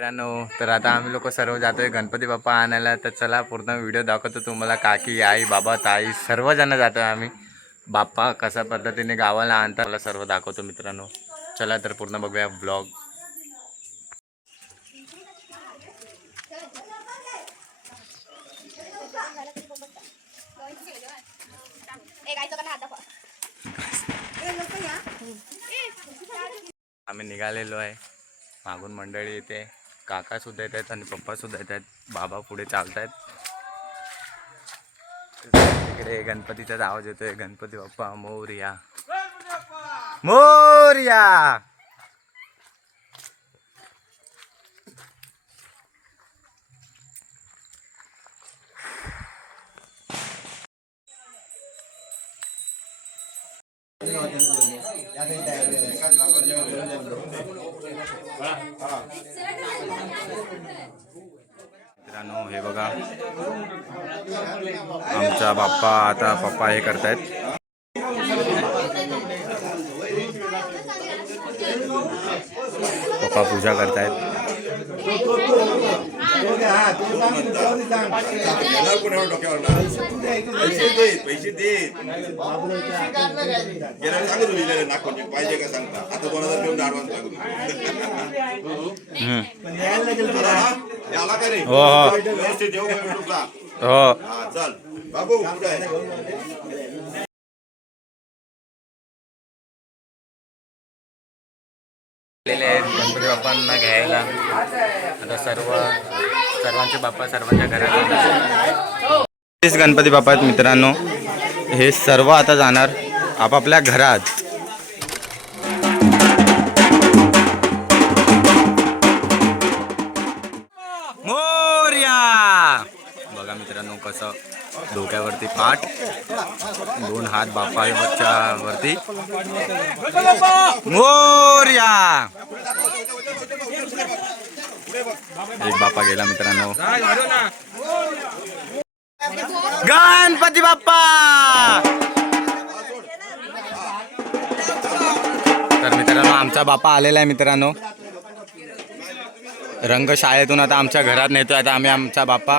मित्रांनो तर आता आम्ही लोक सर्व जातोय गणपती बाप्पा आणायला. तर चला पूर्ण व्हिडिओ दाखवतो तुम्हाला. काकी आई बाबा ताई सर्वजण जातोय आम्ही. बाप्पा कशा पद्धतीने गावाला आणतात मला सर्व दाखवतो मित्रांनो. चला तर पूर्ण बघूया ब्लॉग आम्ही निघालेलो आहे. मागून मंडळी येते काका सुद्धा येत आहेत आणि पप्पासुद्धा येत आहेत. बाबा पुढे चालत आहेत. तिकडे गणपतीचाच आवाज येतोय. गणपती बाप्पा मोर्या. मोर्या! मित्रांनो हे बघा. आमचा बाप्पा आता पप्पा हे करतायत. पप्पा पूजा करतायत. पैसे देत पैसे देत गेल्या सांगत तुम्ही नागपूरचे पाहिजे का सांगता? आता दोन हजार घेऊन का रे हो हो. व्यवस्थित येऊ हो. चल. बाबू कुठे आहे? गणपती बाप्पांना घ्यायला. आता सर्व सर्वांचे बाप्पा सर्वांच्या घरात तेच गणपती बाप्पा आहेत मित्रांनो. हे सर्व आता जाणार आपापल्या घरात. बघा मित्रांनो कसं डोक्यावरती पाठ दोन हात बाप्पाच्या वरती मोर्या! एक बाप्पा गेला मित्रांनो. गणपती बाप्पा! तर मित्रांनो आमचा बाप्पा आलेला आहे मित्रांनो. रंग शाळेतून आता आमच्या घरात नेतोय आता आम्ही आमचा बाप्पा.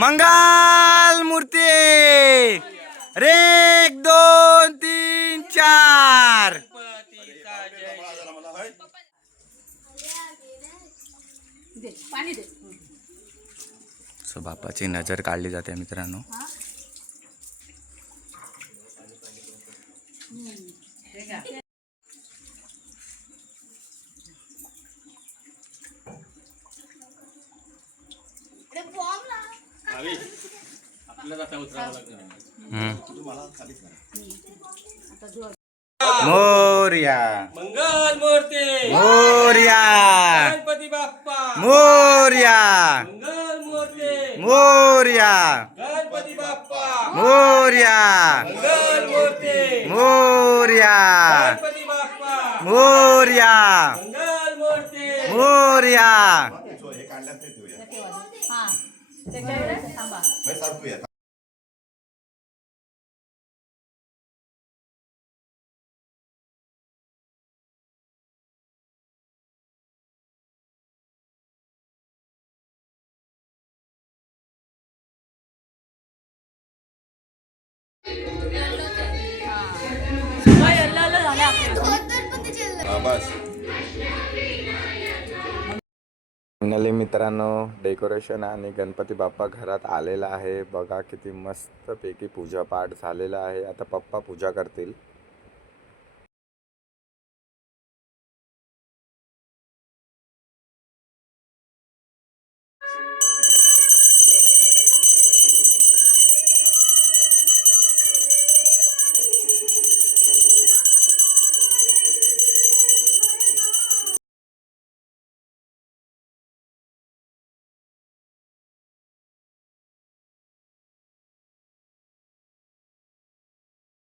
मंगल मूर्ती. रे एक दोन तीन चार. सो बापाची नजर काढली जाते मित्रांनो. मोर्या. मंगल मूर्ती. मोर्या. गणपती बाप्पा. मोर्या. मंगल मूर्ती. मोर्या. गणपती बाप्पा. मोर्या. मंगल मूर्ती. मोर्या. गणपती बाप्पा. मोर्या. मंगल मूर्ती. मोर्या. हे काढल्यात ते हा. त्याच्यावर थांबा सारखूया बस. फायनली मित्रांनो डेकोरेशन आणि गणपती बाप्पा घरात आलेला आहे. बघा किती मस्तपैकी पूजापाठ झालेला आहे. आता पप्पा पूजा करतील.